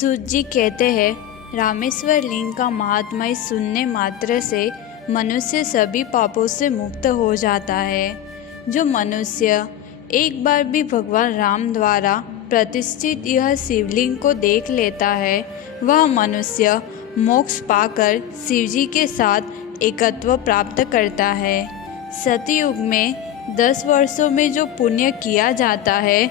सूत जी कहते हैं, रामेश्वर लिंग का महात्म्य सुनने मात्र से मनुष्य सभी पापों से मुक्त हो जाता है। जो मनुष्य एक बार भी भगवान राम द्वारा प्रतिष्ठित यह शिवलिंग को देख लेता है, वह मनुष्य मोक्ष पाकर शिवजी के साथ एकत्व प्राप्त करता है। सतयुग में 10 वर्षों में जो पुण्य किया जाता है,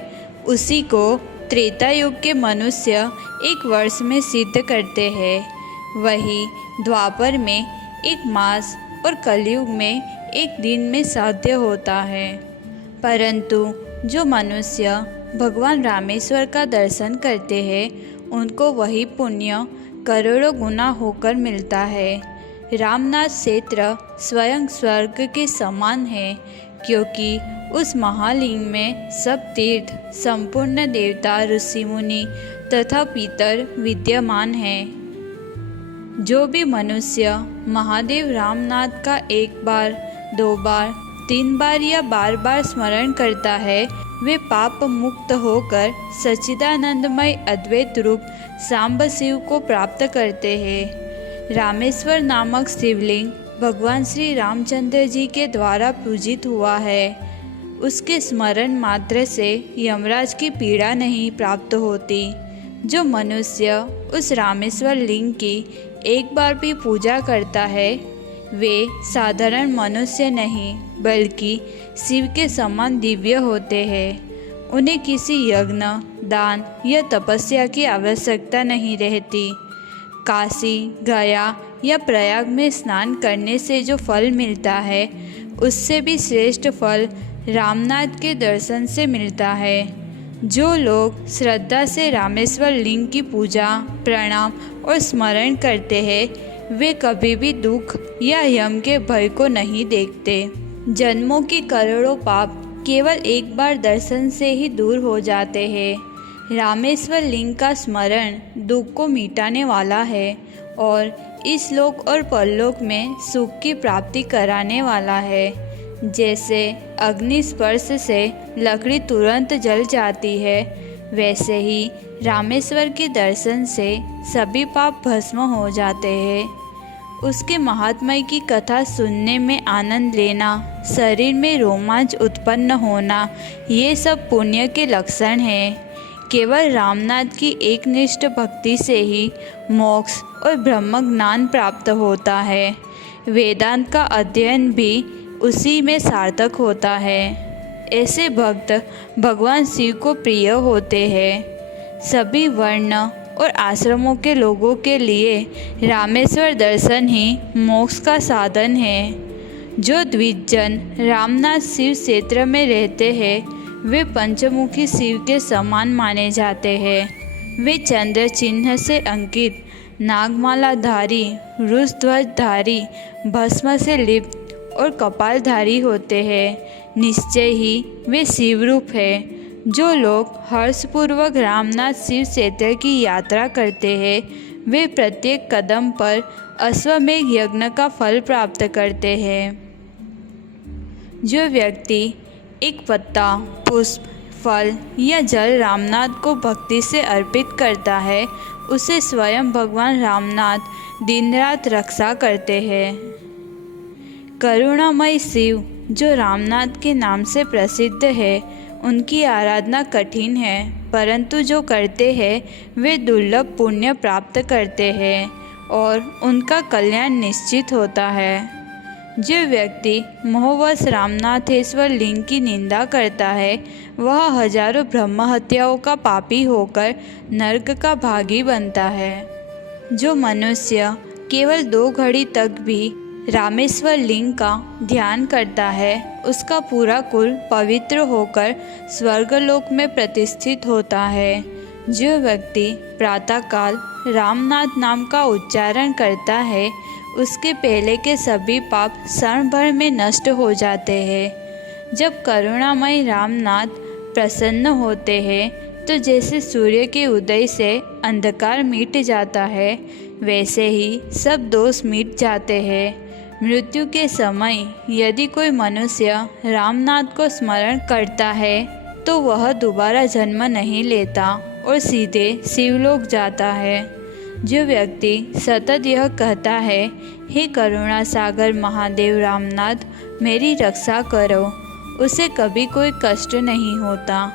उसी को त्रेता युग के मनुष्य 1 वर्ष में सिद्ध करते हैं। वही द्वापर में 1 मास और कलयुग में 1 दिन में साध्य होता है। परंतु जो मनुष्य भगवान रामेश्वर का दर्शन करते हैं, उनको वही पुण्य करोड़ों गुना होकर मिलता है। रामनाथ क्षेत्र स्वयं स्वर्ग के समान है, क्योंकि उस महालिंग में सब तीर्थ, संपूर्ण देवता, ऋषि मुनि तथा पितर विद्यमान हैं। जो भी मनुष्य महादेव रामनाथ का 1 बार, 2 बार, 3 बार या बार बार स्मरण करता है, वे पाप मुक्त होकर सच्चिदानंदमय अद्वैत रूप सांब शिव को प्राप्त करते हैं। रामेश्वर नामक शिवलिंग भगवान श्री रामचंद्र जी के द्वारा पूजित हुआ है। उसके स्मरण मात्र से यमराज की पीड़ा नहीं प्राप्त होती। जो मनुष्य उस रामेश्वर लिंग की 1 बार भी पूजा करता है, वे साधारण मनुष्य नहीं बल्कि शिव के समान दिव्य होते हैं। उन्हें किसी यज्ञ, दान या तपस्या की आवश्यकता नहीं रहती। काशी, गया या प्रयाग में स्नान करने से जो फल मिलता है, उससे भी श्रेष्ठ फल रामनाथ के दर्शन से मिलता है। जो लोग श्रद्धा से रामेश्वर लिंग की पूजा, प्रणाम और स्मरण करते हैं, वे कभी भी दुख या यम के भय को नहीं देखते। जन्मों के करोड़ों पाप केवल 1 बार दर्शन से ही दूर हो जाते हैं। रामेश्वर लिंग का स्मरण दुख को मिटाने वाला है और इस लोक और परलोक में सुख की प्राप्ति कराने वाला है। जैसे अग्नि स्पर्श से लकड़ी तुरंत जल जाती है, वैसे ही रामेश्वर के दर्शन से सभी पाप भस्म हो जाते हैं। उसके महात्म्य की कथा सुनने में आनंद लेना, शरीर में रोमांच उत्पन्न होना, ये सब पुण्य के लक्षण हैं। केवल रामनाथ की एकनिष्ठ भक्ति से ही मोक्ष और ब्रह्म ज्ञान प्राप्त होता है। वेदांत का अध्ययन भी उसी में सार्थक होता है। ऐसे भक्त भगवान शिव को प्रिय होते हैं। सभी वर्ण और आश्रमों के लोगों के लिए रामेश्वर दर्शन ही मोक्ष का साधन है। जो द्विजजन रामनाथ शिव क्षेत्र में रहते हैं, वे पंचमुखी शिव के समान माने जाते हैं। वे चंद्र चिन्ह से अंकित, नागमालाधारी, वृषध्वजधारी, भस्म से लिप्त और कपालधारी होते हैं। निश्चय ही वे शिवरूप है। जो लोग हर्षपूर्वक रामनाथ शिव क्षेत्र की यात्रा करते हैं, वे प्रत्येक कदम पर अश्वमेघ यज्ञ का फल प्राप्त करते हैं। जो व्यक्ति 1 पत्ता, पुष्प, फल या जल रामनाथ को भक्ति से अर्पित करता है, उसे स्वयं भगवान रामनाथ दिन रात रक्षा करते हैं। करुणामय शिव जो रामनाथ के नाम से प्रसिद्ध है, उनकी आराधना कठिन है, परंतु जो करते हैं वे दुर्लभ पुण्य प्राप्त करते हैं और उनका कल्याण निश्चित होता है। जो व्यक्ति मोहवश रामनाथेश्वर लिंग की निंदा करता है, वह हजारों ब्रह्म हत्याओं का पापी होकर नरक का भागी बनता है। जो मनुष्य केवल 2 घड़ी तक भी रामेश्वर लिंग का ध्यान करता है, उसका पूरा कुल पवित्र होकर स्वर्गलोक में प्रतिष्ठित होता है। जो व्यक्ति प्रातःकाल रामनाथ नाम का उच्चारण करता है, उसके पहले के सभी पाप क्षण भर में नष्ट हो जाते हैं। जब करुणामय रामनाथ प्रसन्न होते हैं, तो जैसे सूर्य के उदय से अंधकार मिट जाता है, वैसे ही सब दोष मिट जाते हैं। मृत्यु के समय यदि कोई मनुष्य रामनाथ को स्मरण करता है, तो वह दोबारा जन्म नहीं लेता और सीधे शिवलोक जाता है। जो व्यक्ति सतत यह कहता है, हे करुणा सागर महादेव रामनाथ मेरी रक्षा करो, उसे कभी कोई कष्ट नहीं होता।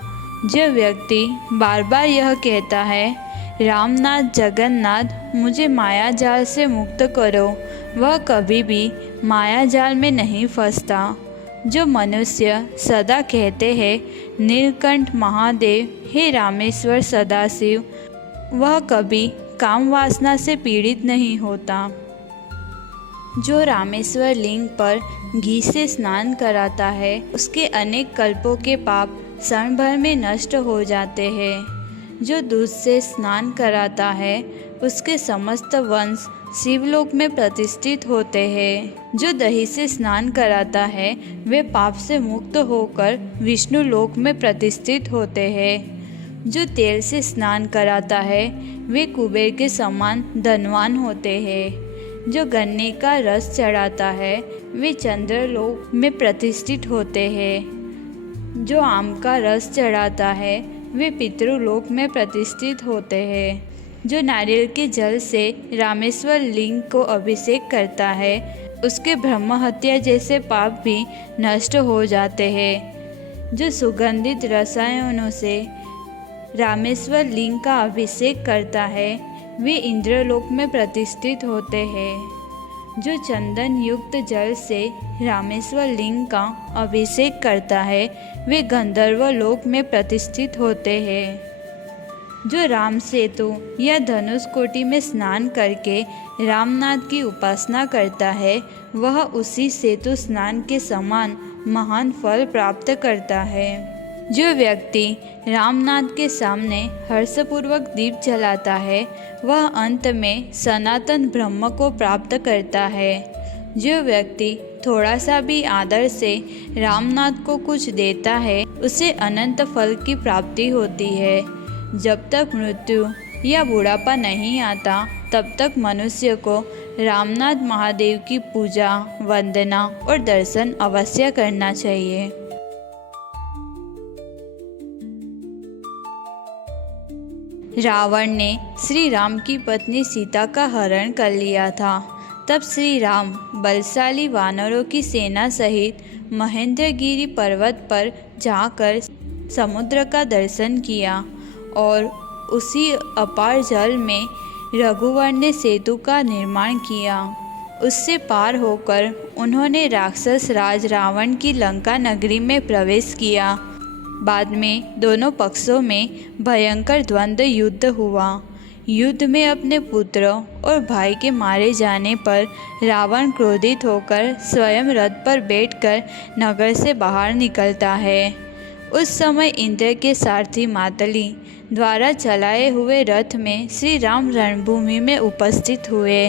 जो व्यक्ति बार बार यह कहता है, रामनाथ जगन्नाथ मुझे माया जाल से मुक्त करो, वह कभी भी माया जाल में नहीं फंसता। जो मनुष्य सदा कहते हैं, नीलकंठ महादेव हे रामेश्वर सदाशिव, वह कभी काम वासना से पीड़ित नहीं होता। जो रामेश्वर लिंग पर घी से स्नान कराता है, उसके अनेक कल्पों के पाप क्षण भर में नष्ट हो जाते हैं। जो दूध से स्नान कराता है, उसके समस्त वंश शिवलोक में प्रतिष्ठित होते हैं। जो दही से स्नान कराता है, वे पाप से मुक्त होकर विष्णु लोक में प्रतिष्ठित होते हैं। जो तेल से स्नान कराता है, वे कुबेर के समान धनवान होते हैं। जो गन्ने का रस चढ़ाता है, वे चंद्रलोक में प्रतिष्ठित होते हैं। जो आम का रस चढ़ाता है, वे पितृलोक में प्रतिष्ठित होते हैं। जो नारियल के जल से रामेश्वर लिंग को अभिषेक करता है, उसके ब्रह्म हत्या जैसे पाप भी नष्ट हो जाते हैं। जो सुगंधित रसायनों से रामेश्वर लिंग का अभिषेक करता है, वे इंद्रलोक में प्रतिष्ठित होते हैं। जो चंदन युक्त जल से रामेश्वर लिंग का अभिषेक करता है, वे गंधर्व लोक में प्रतिष्ठित होते हैं। जो राम सेतु या धनुष कोटि में स्नान करके रामनाथ की उपासना करता है, वह उसी सेतु स्नान के समान महान फल प्राप्त करता है। जो व्यक्ति रामनाथ के सामने हर्षपूर्वक दीप जलाता है, वह अंत में सनातन ब्रह्म को प्राप्त करता है। जो व्यक्ति थोड़ा सा भी आदर से रामनाथ को कुछ देता है, उसे अनंत फल की प्राप्ति होती है। जब तक मृत्यु या बुढ़ापा नहीं आता, तब तक मनुष्य को रामनाथ महादेव की पूजा, वंदना और दर्शन अवश्य करना चाहिए। रावण ने श्री राम की पत्नी सीता का हरण कर लिया था। तब श्री राम बलशाली वानरों की सेना सहित महेंद्रगिरी पर्वत पर जाकर समुद्र का दर्शन किया और उसी अपार जल में रघुवर ने सेतु का निर्माण किया। उससे पार होकर उन्होंने राक्षस राज रावण की लंका नगरी में प्रवेश किया। बाद में दोनों पक्षों में भयंकर द्वंद्व युद्ध हुआ। युद्ध में अपने पुत्र और भाई के मारे जाने पर रावण क्रोधित होकर स्वयं रथ पर बैठकर नगर से बाहर निकलता है। उस समय इंद्र के सारथी मातली द्वारा चलाए हुए रथ में श्री राम रणभूमि में उपस्थित हुए।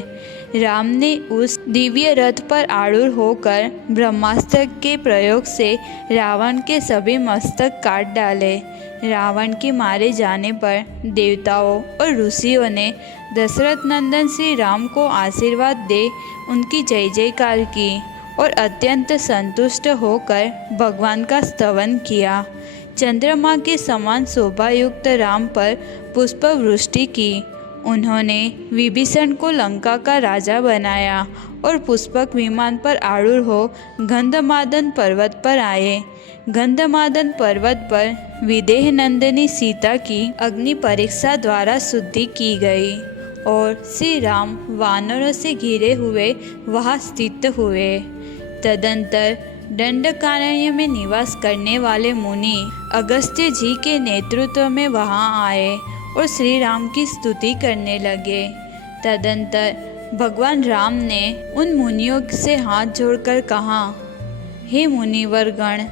राम ने उस दिव्य रथ पर आरूढ़ होकर ब्रह्मास्त्र के प्रयोग से रावण के सभी मस्तक काट डाले। रावण के मारे जाने पर देवताओं और ऋषियों ने दशरथ नंदन श्री राम को आशीर्वाद दे उनकी जय जयकार की और अत्यंत संतुष्ट होकर भगवान का स्तवन किया। चंद्रमा के समान शोभायुक्त राम पर पुष्प वृष्टि की। उन्होंने विभीषण को लंका का राजा बनाया और पुष्पक विमान पर आरूढ़ हो गंधमादन पर्वत पर आए। गंधमादन पर्वत पर विदेह नंदिनी सीता की अग्नि परीक्षा द्वारा शुद्धि की गई और श्री राम वानरों से घिरे हुए वहाँ स्थित हुए। तदंतर दंडकारण्य में निवास करने वाले मुनि अगस्त्य जी के नेतृत्व में वहाँ आए और श्री राम की स्तुति करने लगे। तदंतर भगवान राम ने उन मुनियों से हाथ जोड़कर कहा, हे मुनिवर गण,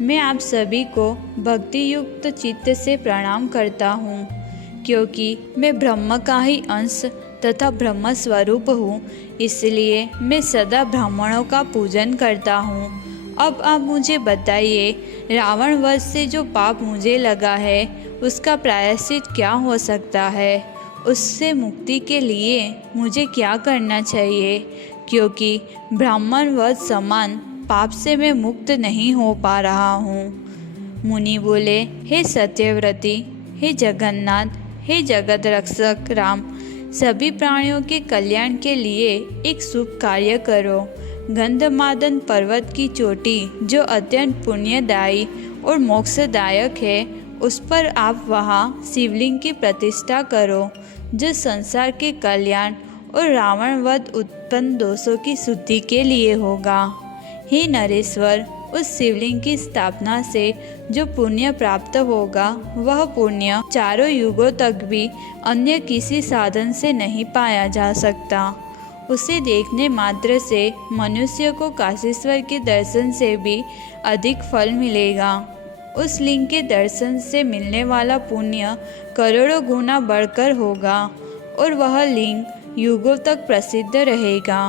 मैं आप सभी को भक्ति युक्त चित्त से प्रणाम करता हूँ, क्योंकि मैं ब्रह्म का ही अंश तथा ब्रह्म स्वरूप हूँ, इसलिए मैं सदा ब्राह्मणों का पूजन करता हूँ। अब आप मुझे बताइए, रावण वध से जो पाप मुझे लगा है उसका प्रायश्चित क्या हो सकता है? उससे मुक्ति के लिए मुझे क्या करना चाहिए? क्योंकि ब्राह्मण वध समान पाप से मैं मुक्त नहीं हो पा रहा हूँ। मुनि बोले, हे सत्यव्रती, हे जगन्नाथ, हे जगत रक्षक राम, सभी प्राणियों के कल्याण के लिए एक शुभ कार्य करो। गंधमादन पर्वत की चोटी जो अत्यंत पुण्यदायी और मोक्षदायक है, उस पर आप वहाँ शिवलिंग की प्रतिष्ठा करो, जो संसार के कल्याण और रावण वध उत्पन्न दोषों की शुद्धि के लिए होगा। हे नरेश्वर, उस शिवलिंग की स्थापना से जो पुण्य प्राप्त होगा, वह पुण्य चारों युगों तक भी अन्य किसी साधन से नहीं पाया जा सकता। उसे देखने मात्र से मनुष्य को काशीश्वर के दर्शन से भी अधिक फल मिलेगा। उस लिंग के दर्शन से मिलने वाला पुण्य करोड़ों गुना बढ़कर होगा और वह लिंग युगों तक प्रसिद्ध रहेगा।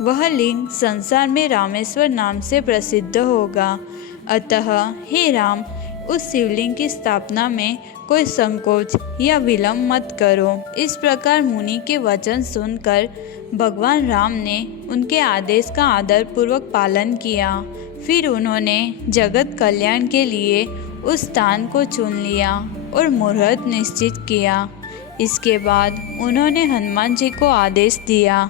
वह लिंग संसार में रामेश्वर नाम से प्रसिद्ध होगा। अतः हे राम, उस शिवलिंग की स्थापना में कोई संकोच या विलंब मत करो। इस प्रकार मुनि के वचन सुनकर भगवान राम ने उनके आदेश का आदरपूर्वक पालन किया। फिर उन्होंने जगत कल्याण के लिए उस स्थान को चुन लिया और मुहूर्त निश्चित किया। इसके बाद उन्होंने हनुमान जी को आदेश दिया,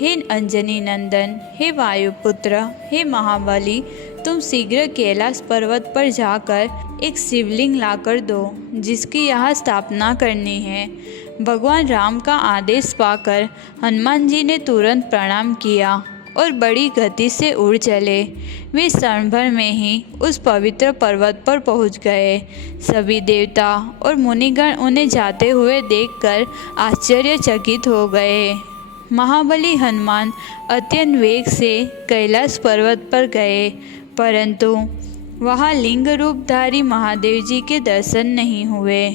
हे अंजनी नंदन, हे वायुपुत्र, हे महाबली, तुम शीघ्र कैलाश पर्वत पर जाकर एक शिवलिंग लाकर दो, जिसकी यहाँ स्थापना करनी है। भगवान राम का आदेश पाकर हनुमान जी ने तुरंत प्रणाम किया और बड़ी गति से उड़ चले। वे क्षण भर में ही उस पवित्र पर्वत पर पहुंच गए। सभी देवता और मुनिगण उन्हें जाते हुए देखकर आश्चर्यचकित हो गए। महाबली हनुमान अत्यंत वेग से कैलाश पर्वत पर गए, परंतु वहाँ लिंग रूपधारी महादेव जी के दर्शन नहीं हुए।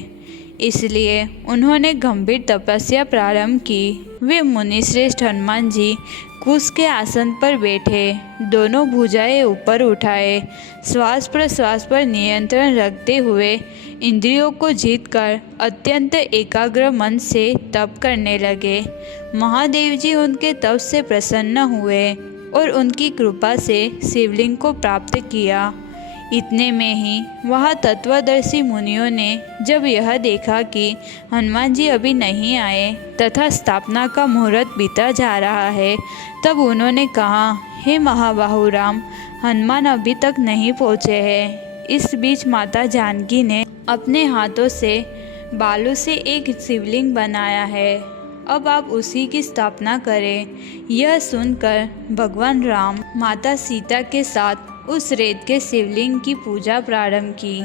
इसलिए उन्होंने गंभीर तपस्या प्रारंभ की। वे मुनिश्रेष्ठ हनुमान जी कुश के आसन पर बैठे, दोनों भुजाएं ऊपर उठाए, श्वास प्रश्वास पर नियंत्रण रखते हुए इंद्रियों को जीतकर अत्यंत एकाग्र मन से तप करने लगे। महादेव जी उनके तप से प्रसन्न हुए और उनकी कृपा से शिवलिंग को प्राप्त किया। इतने में ही वहाँ तत्वदर्शी मुनियों ने जब यह देखा कि हनुमान जी अभी नहीं आए तथा स्थापना का मुहूर्त बीता जा रहा है, तब उन्होंने कहा, हे महाबाहु राम, हनुमान अभी तक नहीं पहुँचे हैं। इस बीच माता जानकी ने अपने हाथों से बालू से एक शिवलिंग बनाया है, अब आप उसी की स्थापना करें। यह सुनकर भगवान राम माता सीता के साथ उस रेत के शिवलिंग की पूजा प्रारंभ की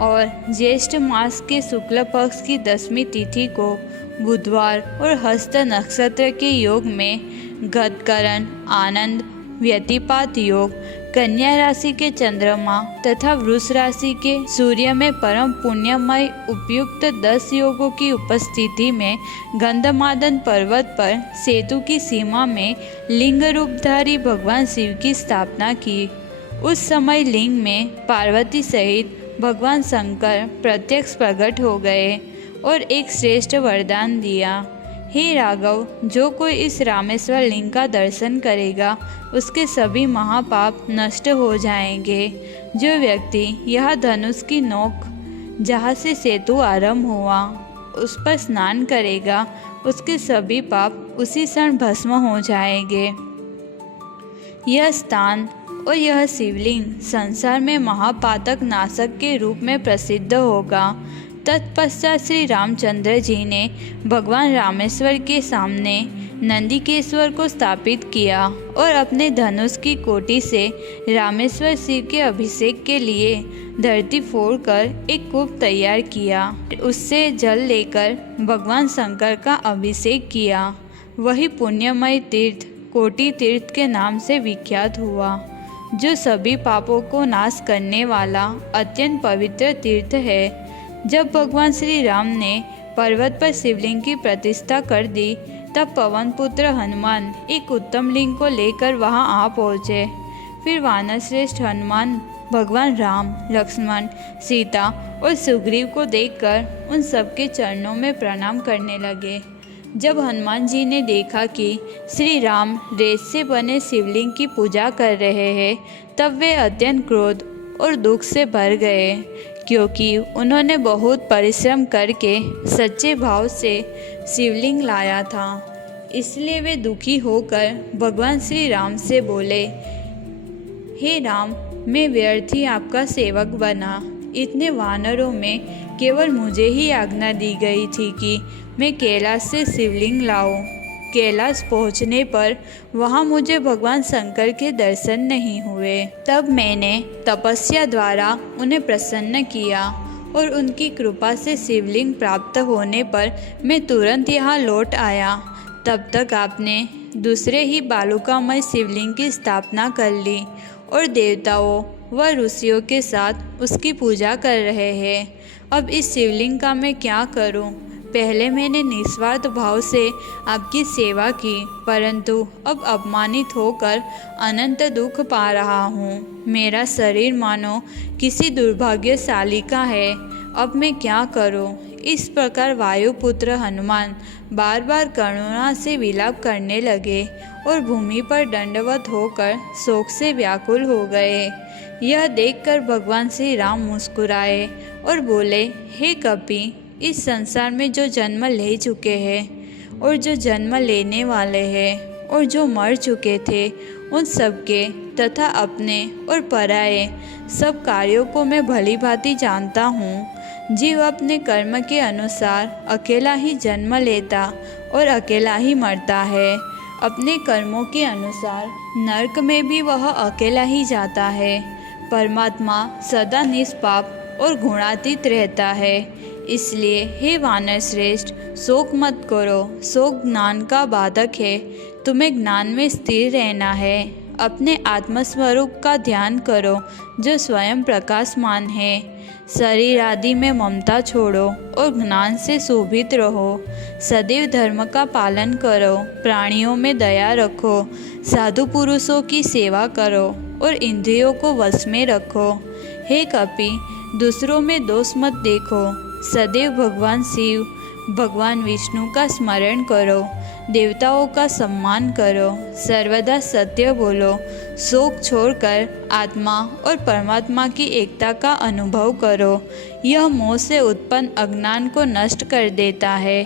और ज्येष्ठ मास के शुक्ल पक्ष की 10वीं तिथि को बुधवार और हस्त नक्षत्र के योग में गतकरण, आनंद, व्यतिपात योग, कन्या राशि के चंद्रमा तथा वृष राशि के सूर्य में परम पुण्यमय उपयुक्त 10 योगों की उपस्थिति में गंधमादन पर्वत पर सेतु की सीमा में लिंग रूपधारी भगवान शिव की स्थापना की। उस समय लिंग में पार्वती सहित भगवान शंकर प्रत्यक्ष प्रकट हो गए और एक श्रेष्ठ वरदान दिया, हे राघव, जो कोई इस रामेश्वर लिंग का दर्शन करेगा उसके सभी महापाप नष्ट हो जाएंगे। जो व्यक्ति यह धनुष की नोक जहाँ से सेतु आरंभ हुआ उस पर स्नान करेगा, उसके सभी पाप उसी क्षण भस्म हो जाएंगे। यह स्थान और यह शिवलिंग संसार में महापातक नाशक के रूप में प्रसिद्ध होगा। तत्पश्चात श्री रामचंद्र जी ने भगवान रामेश्वर के सामने नंदिकेश्वर को स्थापित किया और अपने धनुष की कोटि से रामेश्वर शिव के अभिषेक के लिए धरती फोड़कर एक कूप तैयार किया। उससे जल लेकर भगवान शंकर का अभिषेक किया। वही पुण्यमय तीर्थ कोटि तीर्थ के नाम से विख्यात हुआ, जो सभी पापों को नाश करने वाला अत्यंत पवित्र तीर्थ है। जब भगवान श्री राम ने पर्वत पर शिवलिंग की प्रतिष्ठा कर दी, तब पवन पुत्र हनुमान एक उत्तम लिंग को लेकर वहां आ पहुँचे। फिर वानर श्रेष्ठ हनुमान भगवान राम, लक्ष्मण, सीता और सुग्रीव को देखकर उन सबके चरणों में प्रणाम करने लगे। जब हनुमान जी ने देखा कि श्री राम रेत से बने शिवलिंग की पूजा कर रहे हैं, तब वे अत्यंत क्रोध और दुख से भर गए, क्योंकि उन्होंने बहुत परिश्रम करके सच्चे भाव से शिवलिंग लाया था। इसलिए वे दुखी होकर भगवान श्री राम से बोले, हे राम, मैं व्यर्थ ही आपका सेवक बना। इतने वानरों में केवल मुझे ही आज्ञा दी गई थी कि मैं कैलाश से शिवलिंग लाऊं। कैलाश पहुंचने पर वहां मुझे भगवान शंकर के दर्शन नहीं हुए। तब मैंने तपस्या द्वारा उन्हें प्रसन्न किया और उनकी कृपा से शिवलिंग प्राप्त होने पर मैं तुरंत यहाँ लौट आया। तब तक आपने दूसरे ही बालुकामय शिवलिंग की स्थापना कर ली और देवताओं व ऋषियों के साथ उसकी पूजा कर रहे हैं। अब इस शिवलिंग का मैं क्या करूं? पहले मैंने निस्वार्थ भाव से आपकी सेवा की, परंतु अब अपमानित होकर अनंत दुख पा रहा हूँ। मेरा शरीर मानो किसी दुर्भाग्यशाली का है। अब मैं क्या करूँ? इस प्रकार वायुपुत्र हनुमान बार बार करुणा से विलाप करने लगे और भूमि पर दंडवत होकर शोक से व्याकुल हो गए। यह देखकर भगवान श्री राम मुस्कुराए और बोले, हे कपि, इस संसार में जो जन्म ले चुके हैं और जो जन्म लेने वाले हैं और जो मर चुके थे, उन सबके तथा अपने और पराये सब कार्यों को मैं भली भांति जानता हूँ। जीव अपने कर्म के अनुसार अकेला ही जन्म लेता और अकेला ही मरता है। अपने कर्मों के अनुसार नरक में भी वह अकेला ही जाता है। परमात्मा सदा निष्पाप और गुणातीत रहता है। इसलिए हे वानर श्रेष्ठ, शोक मत करो। शोक ज्ञान का बाधक है। तुम्हें ज्ञान में स्थिर रहना है। अपने आत्मस्वरूप का ध्यान करो जो स्वयं प्रकाशमान है। शरीर आदि में ममता छोड़ो और ज्ञान से शोभित रहो। सदैव धर्म का पालन करो। प्राणियों में दया रखो। साधु पुरुषों की सेवा करो और इंद्रियों को वश में रखो। हे कपि, दूसरों में दोष मत देखो। सदैव भगवान शिव, भगवान विष्णु का स्मरण करो। देवताओं का सम्मान करो। सर्वदा सत्य बोलो। शोक छोड़कर आत्मा और परमात्मा की एकता का अनुभव करो। यह मोह से उत्पन्न अज्ञान को नष्ट कर देता है।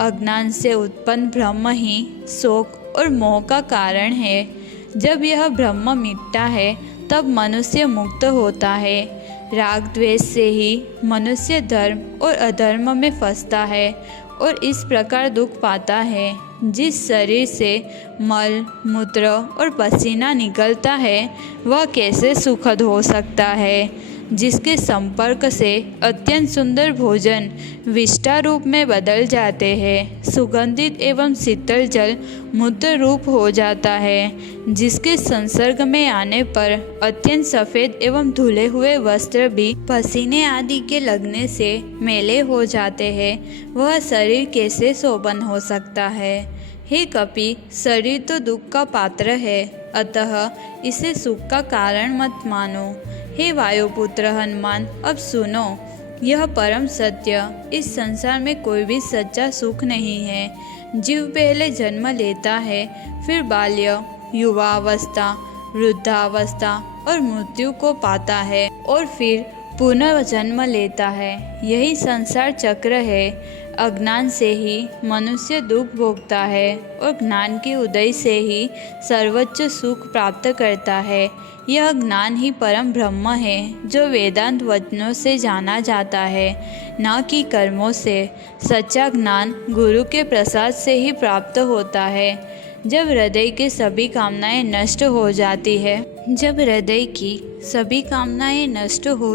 अज्ञान से उत्पन्न ब्रह्म ही शोक और मोह का कारण है। जब यह ब्रह्म मिटता है तब मनुष्य मुक्त होता है। राग द्वेष से ही मनुष्य धर्म और अधर्म में फंसता है और इस प्रकार दुख पाता है। जिस शरीर से मल, मूत्र और पसीना निकलता है वह कैसे सुखद हो सकता है? जिसके संपर्क से अत्यंत सुंदर भोजन विष्ठा रूप में बदल जाते हैं, सुगंधित एवं शीतल जल मूत्र रूप हो जाता है। जिसके संसर्ग में आने पर अत्यंत सफ़ेद एवं धुले हुए वस्त्र भी पसीने आदि के लगने से मैले हो जाते हैं, वह शरीर कैसे शोभन हो सकता है? हे कपि, शरीर तो दुख का पात्र है, अतः इसे सुख का कारण मत मानो। हे वायुपुत्र हनुमान, अब सुनो, यह परम सत्य, इस संसार में कोई भी सच्चा सुख नहीं है। जीव पहले जन्म लेता है, फिर बाल्य, युवावस्था, वृद्धावस्था और मृत्यु को पाता है और फिर पुनर्जन्म लेता है। यही संसार चक्र है। अज्ञान से ही मनुष्य दुख भोगता है और ज्ञान के उदय से ही सर्वोच्च सुख प्राप्त करता है। यह ज्ञान ही परम ब्रह्म है जो वेदांत वचनों से जाना जाता है, न कि कर्मों से। सच्चा ज्ञान गुरु के प्रसाद से ही प्राप्त होता है। जब हृदय की सभी कामनाएं नष्ट हो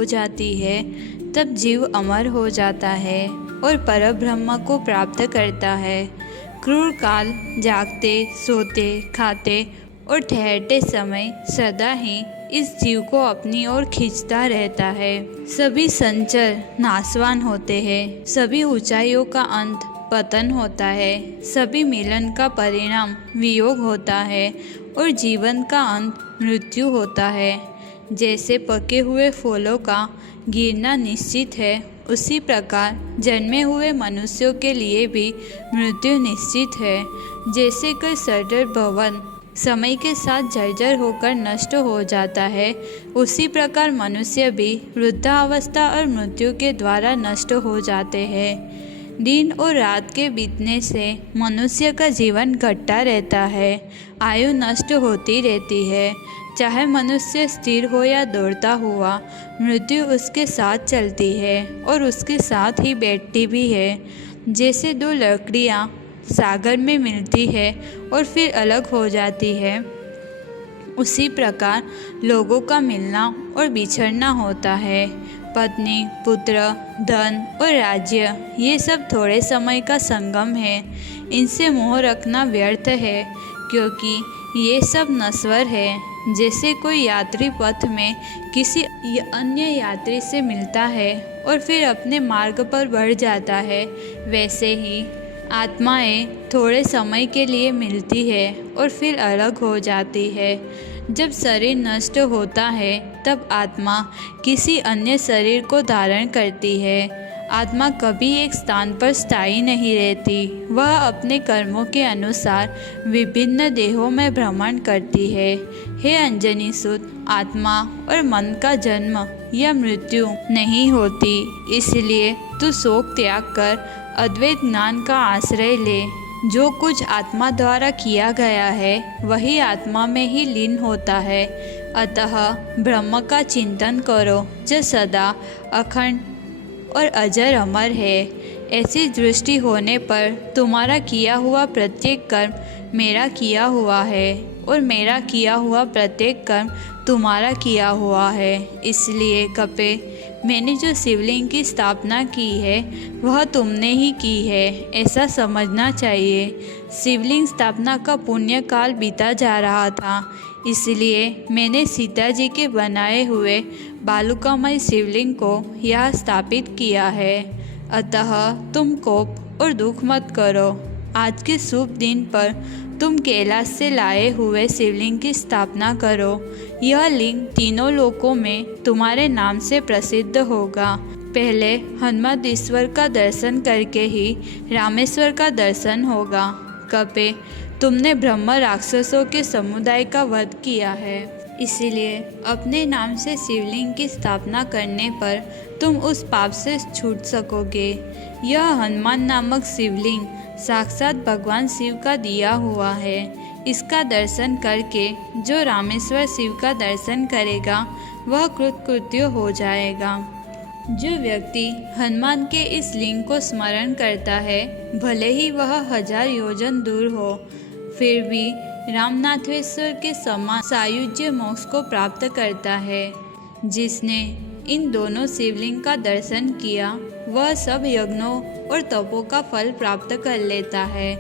जाती है तब जीव अमर हो जाता है और परब्रह्म को प्राप्त करता है। क्रूर काल जागते, सोते, खाते और ठहरते समय सदा ही इस जीव को अपनी ओर खींचता रहता है। सभी संचर नाशवान होते हैं। सभी ऊंचाइयों का अंत पतन होता है। सभी मिलन का परिणाम वियोग होता है और जीवन का अंत मृत्यु होता है। जैसे पके हुए फलों का गिरना निश्चित है, उसी प्रकार जन्मे हुए मनुष्यों के लिए भी मृत्यु निश्चित है। जैसे कोई सडर भवन समय के साथ जर्जर होकर नष्ट हो जाता है, उसी प्रकार मनुष्य भी वृद्धावस्था और मृत्यु के द्वारा नष्ट हो जाते हैं। दिन और रात के बीतने से मनुष्य का जीवन घटता रहता है, आयु नष्ट होती रहती है। चाहे मनुष्य स्थिर हो या दौड़ता हुआ, मृत्यु उसके साथ चलती है और उसके साथ ही बैठती भी है। जैसे दो लकड़ियाँ सागर में मिलती है और फिर अलग हो जाती है, उसी प्रकार लोगों का मिलना और बिछड़ना होता है। पत्नी, पुत्र, धन और राज्य, ये सब थोड़े समय का संगम है। इनसे मोह रखना व्यर्थ है, क्योंकि ये सब नश्वर है। जैसे कोई यात्री पथ में किसी अन्य यात्री से मिलता है और फिर अपने मार्ग पर बढ़ जाता है, वैसे ही आत्माएं थोड़े समय के लिए मिलती है और फिर अलग हो जाती है। जब शरीर नष्ट होता है तब आत्मा किसी अन्य शरीर को धारण करती है। आत्मा कभी एक स्थान पर स्थायी नहीं रहती, वह अपने कर्मों के अनुसार विभिन्न देहों में भ्रमण करती है। हे अंजनी सुत, आत्मा और मन का जन्म या मृत्यु नहीं होती, इसलिए तू शोक त्याग कर अद्वैत ज्ञान का आश्रय ले। जो कुछ आत्मा द्वारा किया गया है वही आत्मा में ही लीन होता है। अतः ब्रह्म का चिंतन करो जो सदा अखंड और अजर अमर है। ऐसी दृष्टि होने पर तुम्हारा किया हुआ प्रत्येक कर्म मेरा किया हुआ है और मेरा किया हुआ प्रत्येक कर्म तुम्हारा किया हुआ है। इसलिए कपे, मैंने जो शिवलिंग की स्थापना की है वह तुमने ही की है, ऐसा समझना चाहिए। शिवलिंग स्थापना का पुण्य काल बीता जा रहा था, इसलिए मैंने सीता जी के बनाए हुए बालुकामय शिवलिंग को यहाँ स्थापित किया है। अतः तुम कोप और दुख मत करो। आज के शुभ दिन पर तुम कैलाश से लाए हुए शिवलिंग की स्थापना करो। यह लिंग तीनों लोकों में तुम्हारे नाम से प्रसिद्ध होगा। पहले हनुमंतेश्वर का दर्शन करके ही रामेश्वर का दर्शन होगा। कपे, तुमने ब्रह्म राक्षसों के समुदाय का वध किया है, इसीलिए अपने नाम से शिवलिंग की स्थापना करने पर तुम उस पाप से छूट सकोगे। यह हनुमान नामक शिवलिंग साक्षात भगवान शिव का दिया हुआ है। इसका दर्शन करके जो रामेश्वर शिव का दर्शन करेगा वह कृतकृत्य हो जाएगा। जो व्यक्ति हनुमान के इस लिंग को स्मरण करता है, भले ही वह 1000 योजन दूर हो, फिर भी रामनाथेश्वर के समान सायुज्य मोक्ष को प्राप्त करता है। जिसने इन दोनों शिवलिंग का दर्शन किया वह सब यज्ञों और तपों का फल प्राप्त कर लेता है।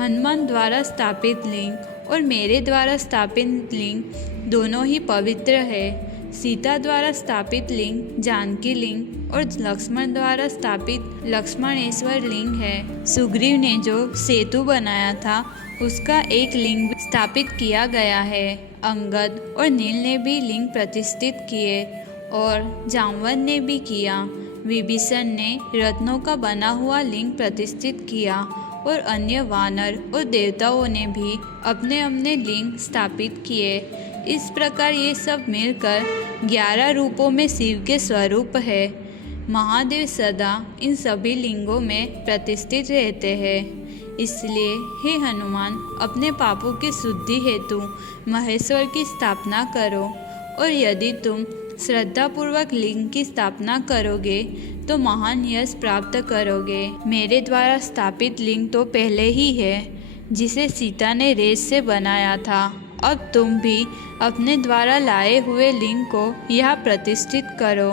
हनुमान द्वारा स्थापित लिंग और मेरे द्वारा स्थापित लिंग दोनों ही पवित्र है। सीता द्वारा स्थापित लिंग जानकी लिंग और लक्ष्मण द्वारा स्थापित लक्ष्मणेश्वर लिंग है। सुग्रीव ने जो सेतु बनाया था उसका एक लिंग स्थापित किया गया है। अंगद और नील ने भी लिंग प्रतिष्ठित किए और जामवंत ने भी किया। विभीषण ने रत्नों का बना हुआ लिंग प्रतिष्ठित किया और अन्य वानर और देवताओं ने भी अपने अपने लिंग स्थापित किए। इस प्रकार ये सब मिलकर 11 रूपों में शिव के स्वरूप है। महादेव सदा इन सभी लिंगों में प्रतिष्ठित रहते हैं। इसलिए हे हनुमान, अपने पापों की शुद्धि हेतु महेश्वर की स्थापना करो, और यदि तुम श्रद्धापूर्वक लिंग की स्थापना करोगे तो महान यश प्राप्त करोगे। मेरे द्वारा स्थापित लिंग तो पहले ही है, जिसे सीता ने रेत से बनाया था। अब तुम भी अपने द्वारा लाए हुए लिंग को यहाँ प्रतिष्ठित करो,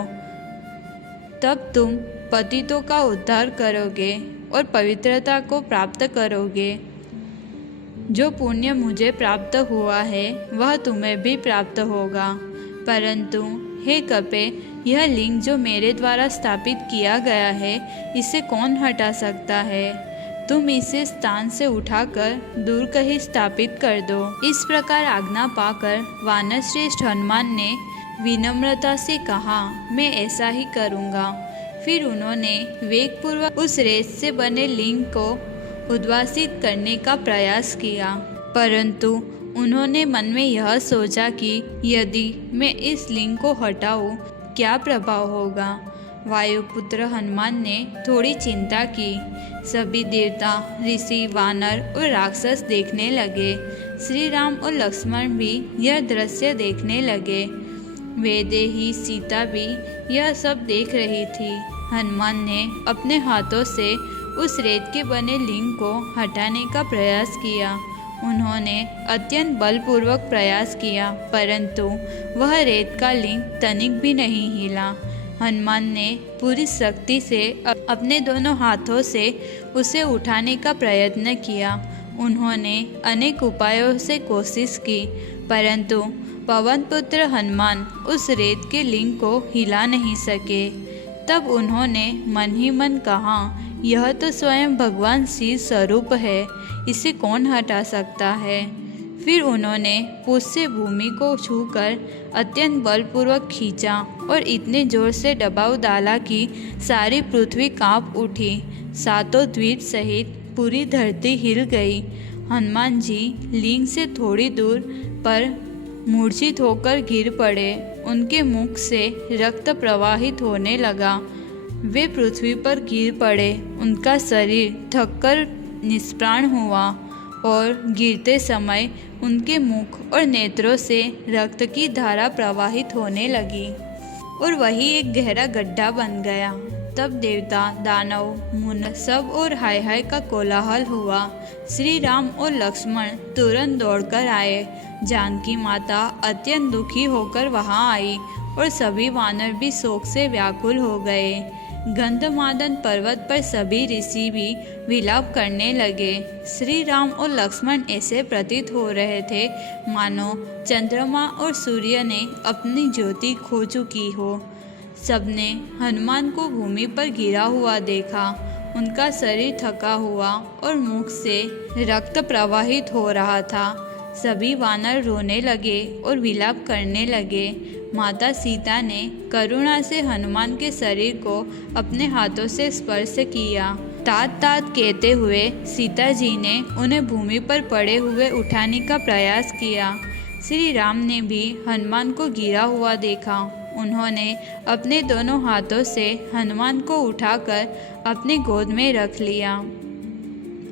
तब तुम पतितों का उद्धार करोगे और पवित्रता को प्राप्त करोगे। जो पुण्य मुझे प्राप्त हुआ है वह तुम्हें भी प्राप्त होगा। परंतु हे कपे, यह लिंग जो मेरे द्वारा स्थापित किया गया है इसे कौन हटा सकता है? तुम इसे स्थान से उठाकर दूर कहीं स्थापित कर दो। इस प्रकार आज्ञा पाकर वानर श्रेष्ठ हनुमान ने विनम्रता से कहा, मैं ऐसा ही करूँगा। फिर उन्होंने वेगपूर्वक उस रेत से बने लिंग को उद्वासित करने का प्रयास किया, परंतु उन्होंने मन में यह सोचा कि यदि मैं इस लिंग को हटाऊं, क्या प्रभाव होगा। वायुपुत्र हनुमान ने थोड़ी चिंता की। सभी देवता, ऋषि, वानर और राक्षस देखने लगे। श्री राम और लक्ष्मण भी यह दृश्य देखने लगे। वैदेही सीता भी यह सब देख रही थी। हनुमान ने अपने हाथों से उस रेत के बने लिंग को हटाने का प्रयास किया। उन्होंने अत्यंत बलपूर्वक प्रयास किया, परंतु वह रेत का लिंग तनिक भी नहीं हिला। हनुमान ने पूरी शक्ति से अपने दोनों हाथों से उसे उठाने का प्रयत्न किया। उन्होंने अनेक उपायों से कोशिश की, परंतु पवनपुत्र हनुमान उस रेत के लिंग को हिला नहीं सके। तब उन्होंने मन ही मन कहा, यह तो स्वयं भगवान शिव स्वरूप है, इसे कौन हटा सकता है। फिर उन्होंने पूछ से भूमि को छूकर अत्यंत बलपूर्वक खींचा और इतने जोर से दबाव डाला कि सारी पृथ्वी कांप उठी। सातों द्वीप सहित पूरी धरती हिल गई। हनुमान जी लिंग से थोड़ी दूर पर मूर्छित होकर गिर पड़े। उनके मुख से रक्त प्रवाहित होने लगा। वे पृथ्वी पर गिर पड़े। उनका शरीर थककर निष्प्राण हुआ और गिरते समय उनके मुख और नेत्रों से रक्त की धारा प्रवाहित होने लगी और वही एक गहरा गड्ढा बन गया। तब देवता, दानव, मुन सब और हाय हाय का कोलाहल हुआ। श्री राम और लक्ष्मण तुरंत दौड़कर आए। जानकी माता अत्यंत दुखी होकर वहां आई और सभी वानर भी शोक से व्याकुल हो गए। गंधमादन पर्वत पर सभी ऋषि भी विलाप करने लगे। श्री राम और लक्ष्मण ऐसे प्रतीत हो रहे थे मानो चंद्रमा और सूर्य ने अपनी ज्योति खो चुकी हो। सबने हनुमान को भूमि पर गिरा हुआ देखा। उनका शरीर थका हुआ और मुख से रक्त प्रवाहित हो रहा था। सभी वानर रोने लगे और विलाप करने लगे। माता सीता ने करुणा से हनुमान के शरीर को अपने हाथों से स्पर्श किया। तात तात कहते हुए सीता जी ने उन्हें भूमि पर पड़े हुए उठाने का प्रयास किया। श्री राम ने भी हनुमान को गिरा हुआ देखा। उन्होंने अपने दोनों हाथों से हनुमान को उठाकर अपनी गोद में रख लिया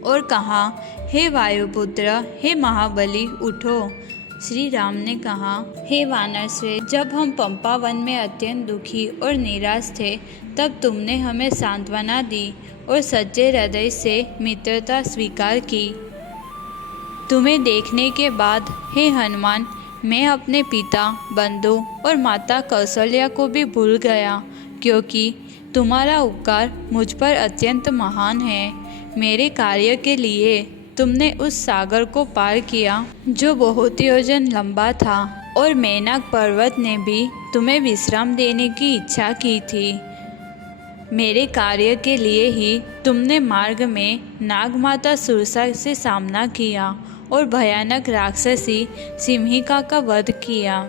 और कहा, हे वायुपुत्र, हे महाबली, उठो। श्री राम ने कहा, हे वानर श्रेष्ठ, जब हम पंपा वन में अत्यंत दुखी और निराश थे, तब तुमने हमें सांत्वना दी और सच्चे हृदय से मित्रता स्वीकार की। तुम्हें देखने के बाद हे हनुमान, मैं अपने पिता, बंधु और माता कौशल्या को भी भूल गया, क्योंकि तुम्हारा उपकार मुझ पर अत्यंत महान है। मेरे कार्य के लिए तुमने उस सागर को पार किया जो बहुत योजन लंबा था, और मेनाक पर्वत ने भी तुम्हें विश्राम देने की इच्छा की थी। मेरे कार्य के लिए ही तुमने मार्ग में नागमाता सुरसा से सामना किया और भयानक राक्षसी सिंहिका का वध किया।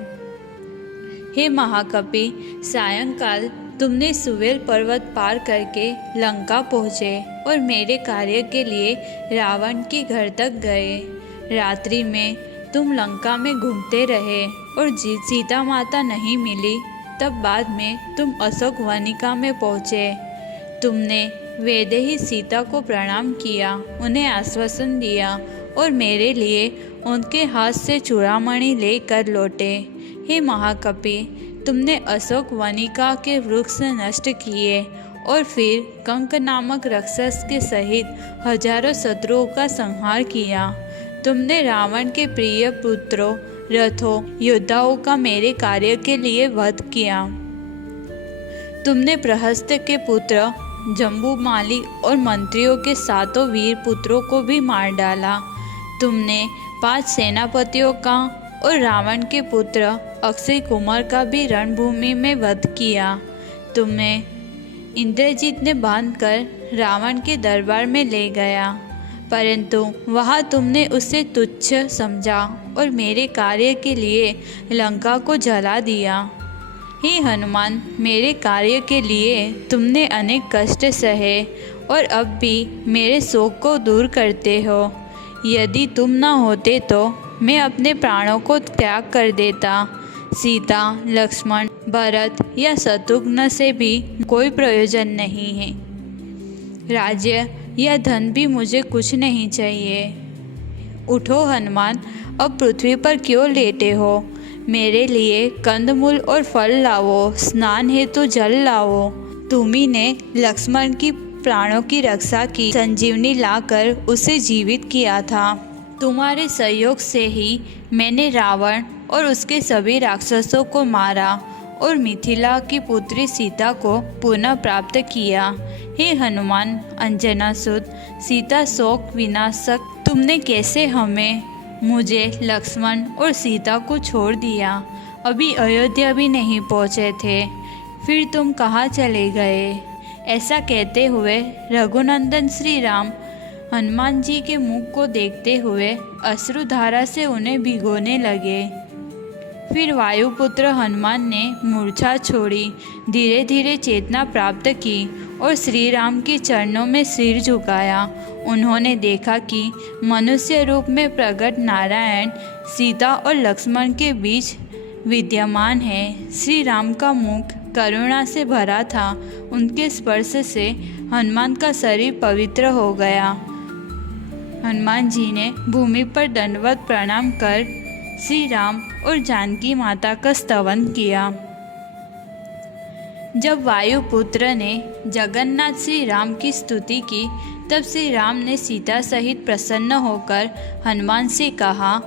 हे महाकपि, सायंकाल तुमने सुवेल पर्वत पार करके लंका पहुँचे और मेरे कार्य के लिए रावण के घर तक गए। रात्रि में तुम लंका में घूमते रहे और सीता माता नहीं मिली। तब बाद में तुम अशोक वनिका में पहुँचे। तुमने वैदेही सीता को प्रणाम किया, उन्हें आश्वासन दिया और मेरे लिए उनके हाथ से चूड़ामणि लेकर लौटे। हे महाकपि, तुमने अशोक वनिका के वृक्ष नष्ट किए और फिर कंक नामक राक्षस के सहित हजारों शत्रुओं का संहार किया। तुमने रावण के प्रिय पुत्रों, रथों, योद्धाओं का मेरे कार्य के लिए वध किया। तुमने प्रहस्त के पुत्र जम्बूमाली और मंत्रियों के 7 वीर पुत्रों को भी मार डाला। तुमने 5 सेनापतियों का और रावण के पुत्र अक्षय कुमार का भी रणभूमि में वध किया। तुम्हें इंद्रजीत ने बांधकर रावण के दरबार में ले गया, परंतु वहाँ तुमने उसे तुच्छ समझा और मेरे कार्य के लिए लंका को जला दिया। हे हनुमान, मेरे कार्य के लिए तुमने अनेक कष्ट सहे और अब भी मेरे शोक को दूर करते हो। यदि तुम न होते तो मैं अपने प्राणों को त्याग कर देता। सीता, लक्ष्मण, भरत या शत्रुघ्न से भी कोई प्रयोजन नहीं है। राज्य या धन भी मुझे कुछ नहीं चाहिए। उठो हनुमान, अब पृथ्वी पर क्यों लेटे हो? मेरे लिए कंदमूल और फल लाओ, स्नान हेतु जल लाओ। तुम्ही ने लक्ष्मण की प्राणों की रक्षा की, संजीवनी लाकर उसे जीवित किया था। तुम्हारे सहयोग से ही मैंने रावण और उसके सभी राक्षसों को मारा और मिथिला की पुत्री सीता को पुनः प्राप्त किया। हे हनुमान, अंजनासुत, सीता शोक विनाशक, तुमने कैसे हमें, मुझे, लक्ष्मण और सीता को छोड़ दिया? अभी अयोध्या भी नहीं पहुँचे थे, फिर तुम कहाँ चले गए? ऐसा कहते हुए रघुनंदन श्री राम हनुमान जी के मुख को देखते हुए अश्रुधारा से उन्हें भिगोने लगे। फिर वायुपुत्र हनुमान ने मूर्छा छोड़ी, धीरे धीरे चेतना प्राप्त की और श्री राम के चरणों में सिर झुकाया। उन्होंने देखा कि मनुष्य रूप में प्रकट नारायण सीता और लक्ष्मण के बीच विद्यमान है। श्री राम का मुख करुणा से भरा था। उनके स्पर्श से हनुमान का शरीर पवित्र हो गया। हनुमान जी ने भूमि पर दंडवत प्रणाम कर श्री राम और जानकी माता का स्तवन किया। जब वायुपुत्र ने जगन्नाथ श्री राम की स्तुति की, तब श्री राम ने सीता सहित प्रसन्न होकर हनुमान से कहा।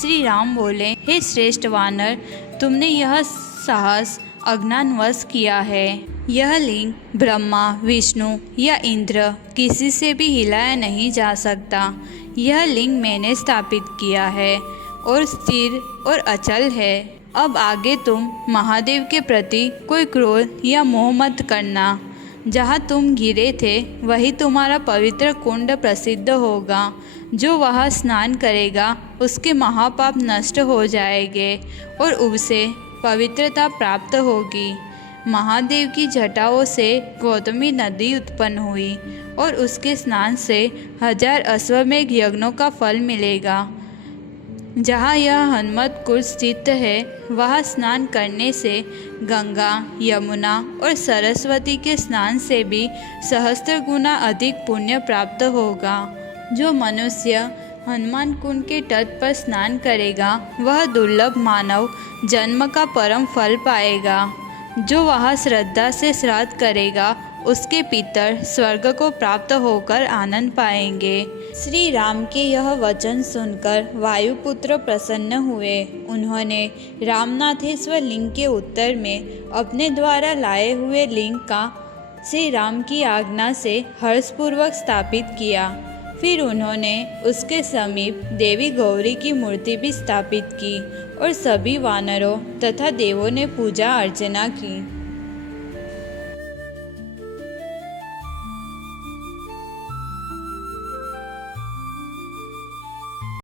श्री राम बोले, हे श्रेष्ठ वानर, तुमने यह साहस अज्ञानवश किया है। यह लिंग ब्रह्मा, विष्णु या इंद्र किसी से भी हिलाया नहीं जा सकता। यह लिंग मैंने स्थापित किया है और स्थिर और अचल है। अब आगे तुम महादेव के प्रति कोई क्रोध या मोह मत करना। जहाँ तुम गिरे थे वही तुम्हारा पवित्र कुंड प्रसिद्ध होगा। जो वहाँ स्नान करेगा उसके महापाप नष्ट हो जाएंगे और उसे पवित्रता प्राप्त होगी। महादेव की जटाओं से गौतमी नदी उत्पन्न हुई और उसके स्नान से 1000 अश्वमेघ यज्ञों का फल मिलेगा। जहाँ यह हनुमत कुंड स्थित है, वहाँ स्नान करने से गंगा, यमुना और सरस्वती के स्नान से भी सहस्त्र गुना अधिक पुण्य प्राप्त होगा। जो मनुष्य हनुमान कुंड के तट पर स्नान करेगा, वह दुर्लभ मानव जन्म का परम फल पाएगा। जो वहाँ श्रद्धा से श्राद्ध करेगा, उसके पितर स्वर्ग को प्राप्त होकर आनंद पाएंगे। श्री राम के यह वचन सुनकर वायुपुत्र प्रसन्न हुए। उन्होंने रामनाथेश्वर लिंग के उत्तर में अपने द्वारा लाए हुए लिंग का श्री राम की आज्ञा से हर्षपूर्वक स्थापित किया। फिर उन्होंने उसके समीप देवी गौरी की मूर्ति भी स्थापित की और सभी वानरों तथा देवों ने पूजा अर्चना की।